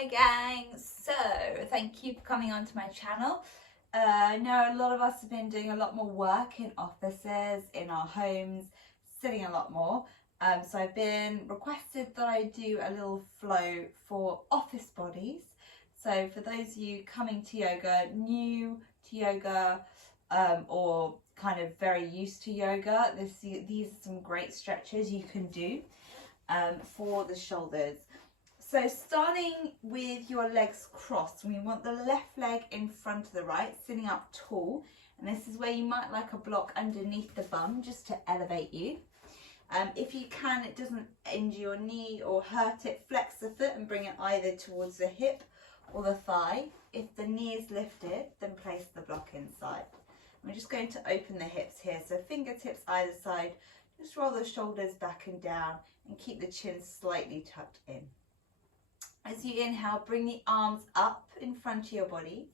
Hi gang, so thank you for coming onto my channel. I know a lot of us have been doing a lot more work in offices, in our homes, sitting a lot more. So I've been requested that I do a little flow for office bodies. So for those of you coming to yoga, new to yoga, or kind of very used to yoga, these are some great stretches you can do for the shoulders. So starting with your legs crossed, we want the left leg in front of the right, sitting up tall. And this is where you might like a block underneath the bum just to elevate you. If you can, it doesn't injure your knee or hurt it, flex the foot and bring it either towards the hip or the thigh. If the knee is lifted, then place the block inside. We're just going to open the hips here. So fingertips either side, just roll the shoulders back and down and keep the chin slightly tucked in. As you inhale, bring the arms up in front of your body.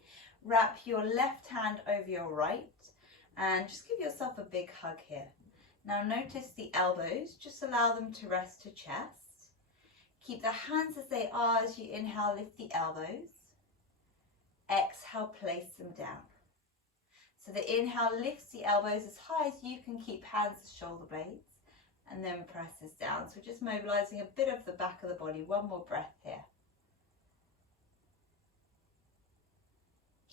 Wrap your left hand over your right and just give yourself a big hug here. Now notice the elbows, just allow them to rest to chest. Keep the hands as they are. As you inhale, lift the elbows. Exhale, place them down. So the inhale lifts the elbows as high as you can, keep hands as shoulder blades, and then presses down. So just mobilizing a bit of the back of the body. One more breath here.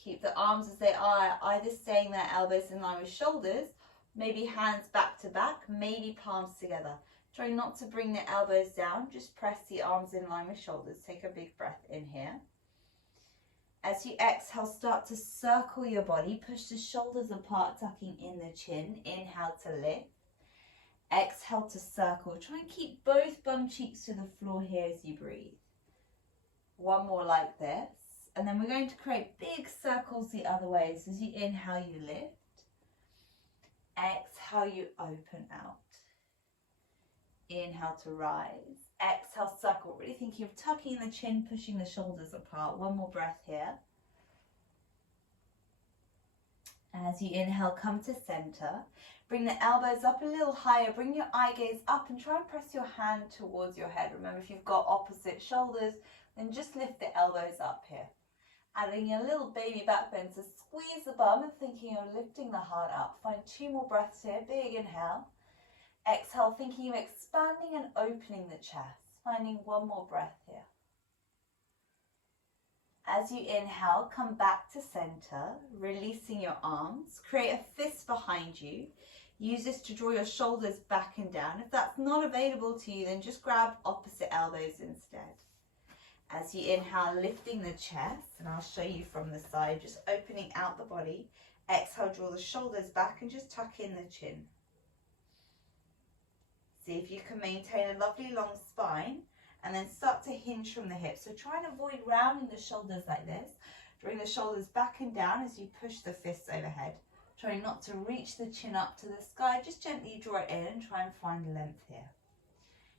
Keep the arms as they are, either staying there, elbows in line with shoulders, maybe hands back to back, maybe palms together. Try not to bring the elbows down, just press the arms in line with shoulders. Take a big breath in here. As you exhale, start to circle your body, push the shoulders apart, tucking in the chin. Inhale to lift. Exhale to circle. Try and keep both bum cheeks to the floor here as you breathe. One more like this. And then we're going to create big circles the other way. So as you inhale, you lift. Exhale, you open out. Inhale to rise. Exhale, circle. Really thinking of tucking the chin, pushing the shoulders apart. One more breath here. As you inhale, come to center. Bring the elbows up a little higher. Bring your eye gaze up and try and press your hand towards your head. Remember, if you've got opposite shoulders, then just lift the elbows up here. Adding a little baby back bend, so squeeze the bum and thinking of lifting the heart up. Find 2 more breaths here. Big inhale. Exhale, thinking of expanding and opening the chest. Finding 1 more breath here. As you inhale, come back to center, releasing your arms. Create a fist behind you. Use this to draw your shoulders back and down. If that's not available to you, then just grab opposite elbows instead. As you inhale, lifting the chest, and I'll show you from the side, just opening out the body. Exhale, draw the shoulders back and just tuck in the chin. See if you can maintain a lovely long spine and then start to hinge from the hips. So try and avoid rounding the shoulders like this. Drawing the shoulders back and down as you push the fists overhead. Trying not to reach the chin up to the sky, just gently draw it in and try and find length here.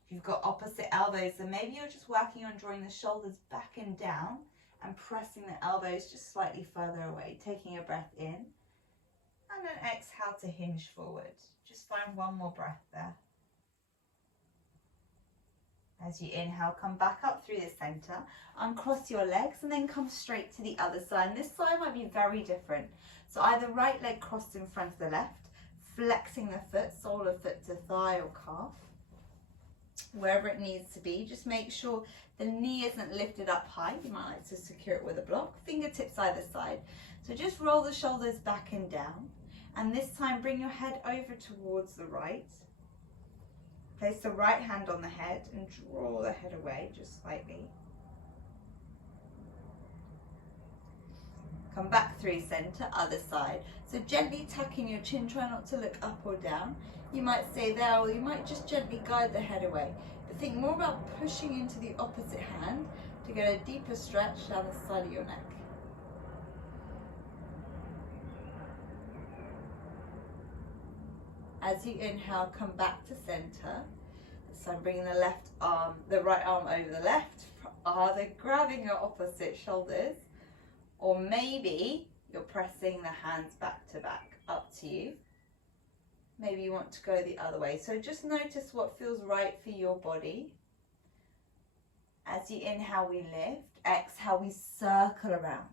If you've got opposite elbows, then maybe you're just working on drawing the shoulders back and down and pressing the elbows just slightly further away. Taking a breath in and then exhale to hinge forward. Just find 1 more breath there. As you inhale, come back up through the center, uncross your legs and then come straight to the other side. And this side might be very different. So either right leg crossed in front of the left, flexing the foot, sole of foot to thigh or calf. Wherever it needs to be, just make sure the knee isn't lifted up high. You might like to secure it with a block. Fingertips either side. So just roll the shoulders back and down. And this time bring your head over towards the right. Place the right hand on the head and draw the head away just slightly. Come back through center, other side. So gently tuck in your chin, try not to look up or down. You might stay there or you might just gently guide the head away. But think more about pushing into the opposite hand to get a deeper stretch down the side of your neck. As you inhale, come back to center. So I'm bringing the right arm over the left, either grabbing your opposite shoulders, or maybe you're pressing the hands back to back, up to you. Maybe you want to go the other way. So just notice what feels right for your body. As As you inhale, we lift. Exhale, we circle around.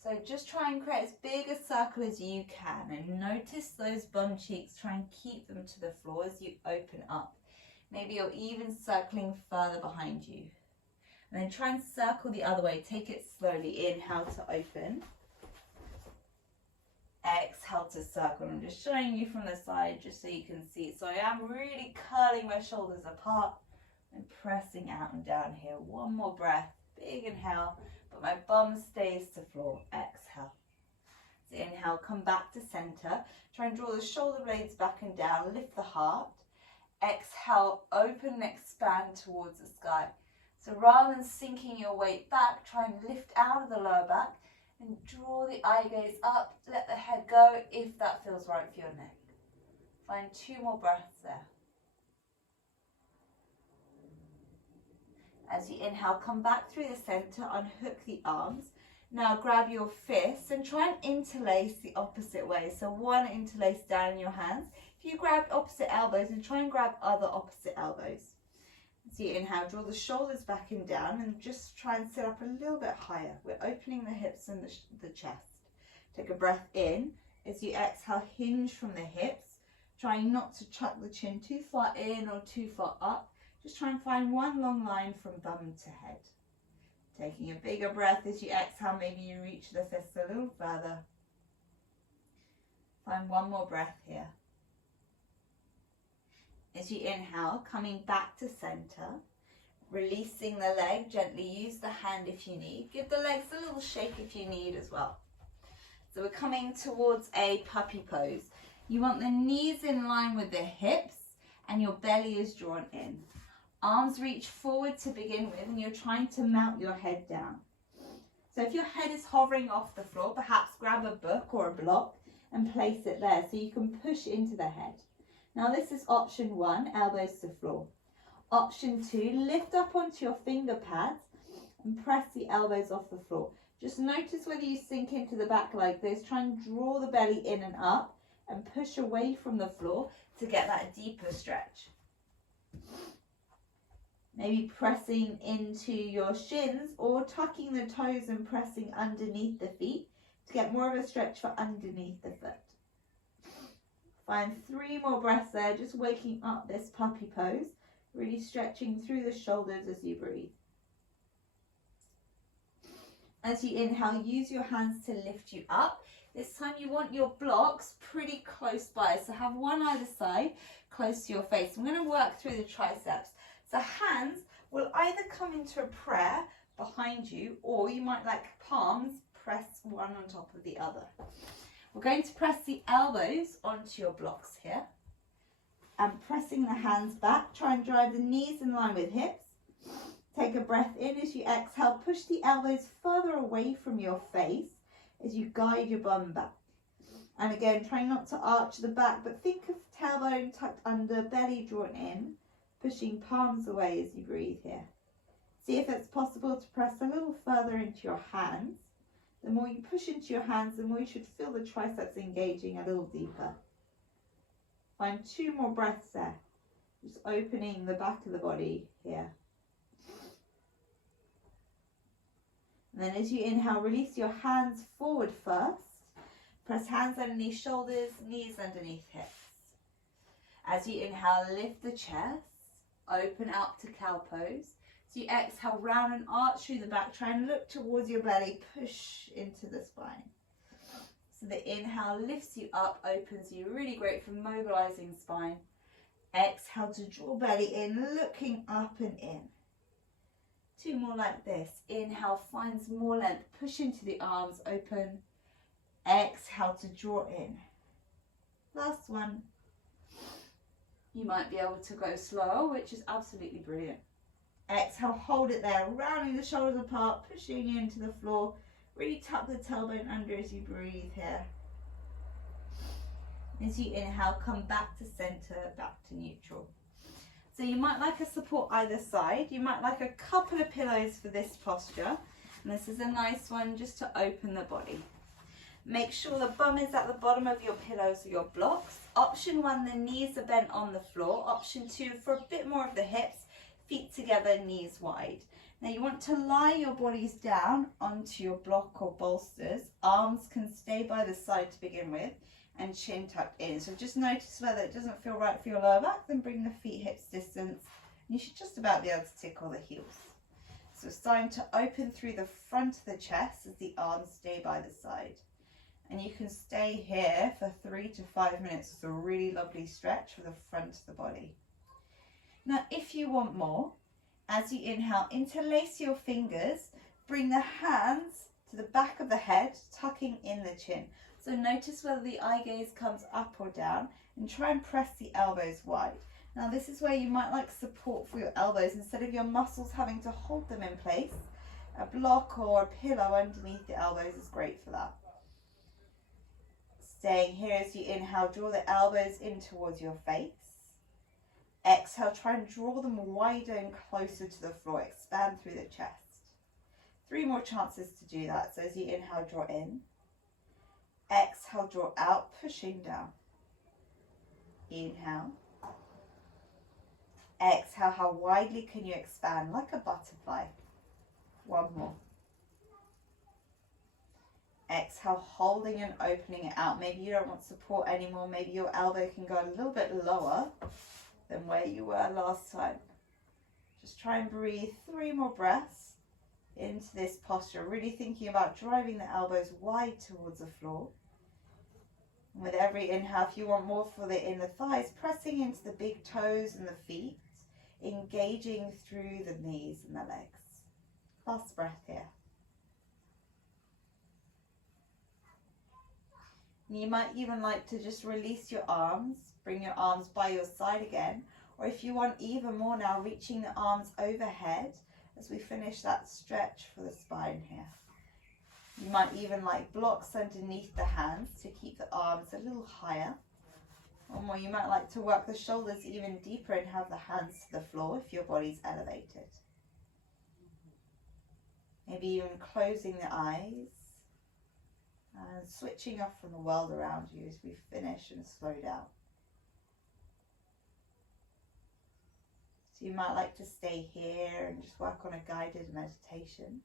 So just try and create as big a circle as you can, and notice those bum cheeks. Try and keep them to the floor as you open up. Maybe you're even circling further behind you. And then try and circle the other way. Take it slowly. Inhale to open. Exhale to circle. I'm just showing you from the side just so you can see. So I am really curling my shoulders apart and pressing out and down here. One more breath. Big inhale, but my bum stays to floor. Exhale. So inhale, come back to center. Try and draw the shoulder blades back and down. Lift the heart. Exhale, open and expand towards the sky. So rather than sinking your weight back, try and lift out of the lower back and draw the eye gaze up. Let the head go if that feels right for your neck. Find 2 more breaths there. As you inhale, come back through the center, unhook the arms. Now grab your fists and try and interlace the opposite way. So one interlace down in your hands. If you grab opposite elbows, and try and grab other opposite elbows. As you inhale, draw the shoulders back and down and just try and sit up a little bit higher. We're opening the hips and the chest. Take a breath in. As you exhale, hinge from the hips. Trying not to chuck the chin too far in or too far up. Just try and find one long line from bum to head. Taking a bigger breath as you exhale, maybe you reach the fists a little further. Find one more breath here. As you inhale, coming back to center, releasing the leg, gently use the hand if you need. Give the legs a little shake if you need as well. So we're coming towards a puppy pose. You want the knees in line with the hips and your belly is drawn in. Arms reach forward to begin with, and you're trying to mount your head down. So if your head is hovering off the floor, perhaps grab a book or a block and place it there so you can push into the head. Now this is option 1, elbows to floor. Option 2, lift up onto your finger pads and press the elbows off the floor. Just notice whether you sink into the back like this. Try and draw the belly in and up and push away from the floor to get that deeper stretch. Maybe pressing into your shins or tucking the toes and pressing underneath the feet to get more of a stretch for underneath the foot. Find 3 more breaths there, just waking up this puppy pose, really stretching through the shoulders as you breathe. As you inhale, use your hands to lift you up. This time you want your blocks pretty close by, so have one either side close to your face. I'm going to work through the triceps. So hands will either come into a prayer behind you, or you might like palms press one on top of the other. We're going to press the elbows onto your blocks here and pressing the hands back. Try and drive the knees in line with hips. Take a breath in. As you exhale, push the elbows further away from your face as you guide your bum back. And again, try not to arch the back, but think of tailbone tucked under, belly drawn in, pushing palms away as you breathe here. See if it's possible to press a little further into your hands. The more you push into your hands, the more you should feel the triceps engaging a little deeper. Find 2 more breaths there. Just opening the back of the body here. And then as you inhale, release your hands forward first. Press hands underneath shoulders, knees underneath hips. As you inhale, lift the chest. Open up to cow pose. So you exhale, round and arch through the back. Try and look towards your belly. Push into the spine. So the inhale lifts you up, opens you. Really great for mobilizing spine. Exhale to draw belly in, looking up and in. 2 more like this. Inhale finds more length. Push into the arms, open. Exhale to draw in. Last one. You might be able to go slower, which is absolutely brilliant. Exhale, hold it there, rounding the shoulders apart, pushing into the floor. Really tuck the tailbone under as you breathe here. As you inhale, come back to center, back to neutral. So you might like a support either side. You might like a couple of pillows for this posture. And this is a nice one just to open the body. Make sure the bum is at the bottom of your pillows or your blocks. Option 1, the knees are bent on the floor. Option 2, for a bit more of the hips, feet together, knees wide. Now you want to lie your bodies down onto your block or bolsters. Arms can stay by the side to begin with, and chin tucked in. So just notice whether it doesn't feel right for your lower back, then bring the feet hips distance. You should just about be able to tickle the heels. So it's starting to open through the front of the chest as the arms stay by the side. And you can stay here for 3 to 5 minutes. It's a really lovely stretch for the front of the body. Now, if you want more, as you inhale, interlace your fingers, bring the hands to the back of the head, tucking in the chin. So notice whether the eye gaze comes up or down, and try and press the elbows wide. Now this is where you might like support for your elbows instead of your muscles having to hold them in place. A block or a pillow underneath the elbows is great for that. Staying here as you inhale, draw the elbows in towards your face. Exhale, try and draw them wider and closer to the floor. Expand through the chest. 3 more chances to do that. So as you inhale, draw in. Exhale, draw out, pushing down. Inhale. Exhale, how widely can you expand? Like a butterfly. 1 more. Exhale, holding and opening it out. Maybe you don't want support anymore. Maybe your elbow can go a little bit lower than where you were last time. Just try and breathe 3 more breaths into this posture. Really thinking about driving the elbows wide towards the floor. And with every inhale, if you want more for the inner thighs, pressing into the big toes and the feet, engaging through the knees and the legs. Last breath here. You might even like to just release your arms, bring your arms by your side again, or if you want even more now, reaching the arms overhead as we finish that stretch for the spine here. You might even like blocks underneath the hands to keep the arms a little higher. Or more, you might like to work the shoulders even deeper and have the hands to the floor if your body's elevated. Maybe even closing the eyes and switching off from the world around you as we finish and slow down. So you might like to stay here and just work on a guided meditation.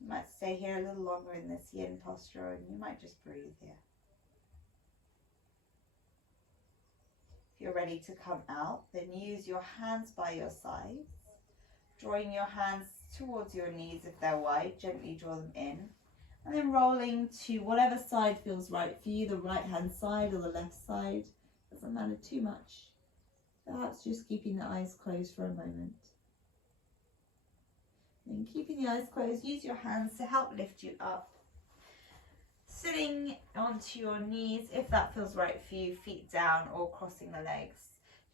You might stay here a little longer in this yin posture, and you might just breathe here. If you're ready to come out, then use your hands by your sides, drawing your hands towards your knees if they're wide, gently draw them in, and then rolling to whatever side feels right for you, the right hand side or the left side, doesn't matter too much. Perhaps just keeping the eyes closed for a moment. And keeping the eyes closed, use your hands to help lift you up. Sitting onto your knees if that feels right for you, feet down or crossing the legs.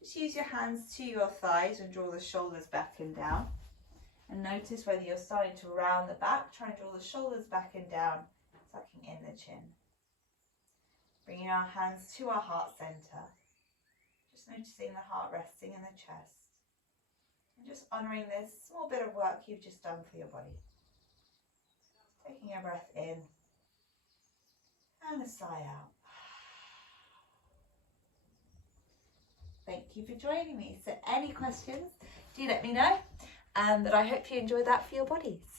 Just use your hands to your thighs and draw the shoulders back and down. And notice whether you're starting to round the back, try and draw the shoulders back and down, tucking in the chin. Bringing our hands to our heart center. Just noticing the heart resting in the chest. And just honouring this small bit of work you've just done for your body. Taking a breath in and a sigh out. Thank you for joining me. So any questions, do let me know. But I hope you enjoyed that for your bodies.